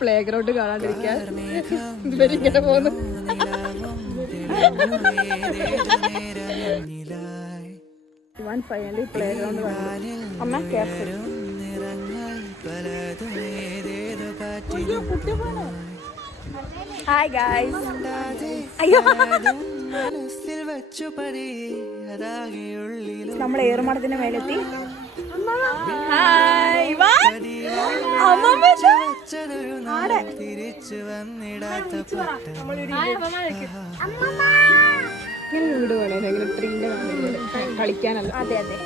Play ground കാണാണ്ടിരിക്കാൻ ഇവരിങ്ങനെ പോകുന്നു. Finally play ground കാണുന്നു. അമ്മ കെയർഫുൾ. Hi guys. അയ്യോ, നമ്മൾ ഏറുമാടത്തിന്റെ മേലെത്തി. ഹായ്, വാ. ഇങ്ങനെ വീട് വേണേ ഇങ്ങനെ ട്രീന്റെ കളിക്കാനല്ല. അതെ അതെ.